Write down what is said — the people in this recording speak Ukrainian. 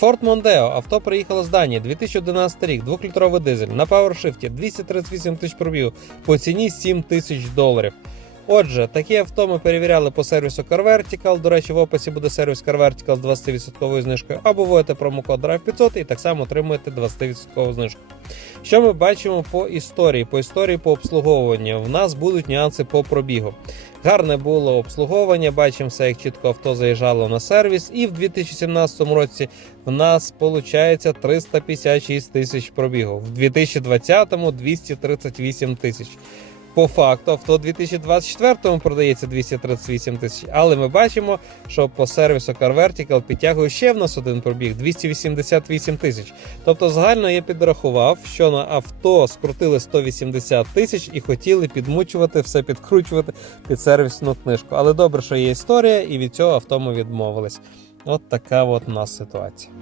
Ford Mondeo. Авто приїхало з Данії 2011 рік, 2-літровий дизель на PowerShift, 238 тисяч пробів по ціні 7 тисяч доларів. Отже, такі авто ми перевіряли по сервісу Car Vertical. До речі, в описі буде сервіс Car Vertical з 20% знижкою, або вводите промокод DRIVE500 і так само отримуєте 20% знижку. Що ми бачимо по історії? По історії по обслуговуванню. В нас будуть нюанси по пробігу. Гарне було обслуговування, бачимо все, як чітко авто заїжджало на сервіс. І в 2017 році в нас виходить 356 тисяч пробігу. В 2020 238 тисяч. По факту, авто у 2024 продається 238 тисяч, але ми бачимо, що по сервісу Car Vertical підтягує ще в нас один пробіг 288 тисяч. Тобто, загально я підрахував, що на авто скрутили 180 тисяч і хотіли підмучувати, все підкручувати під сервісну книжку. Але добре, що є історія, і від цього авто ми відмовились. От така от у нас ситуація.